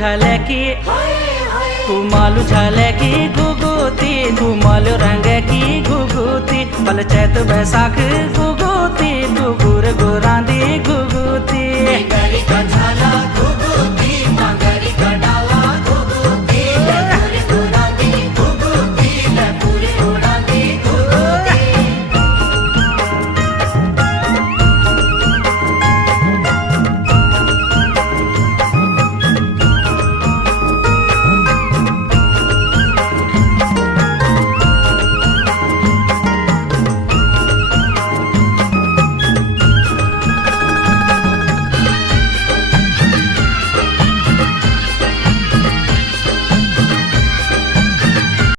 झाल्या की कुमालू झाल्या की घुगुती, कुमालू रंग की घुगुती, पल चैत बैसाख घुगुती।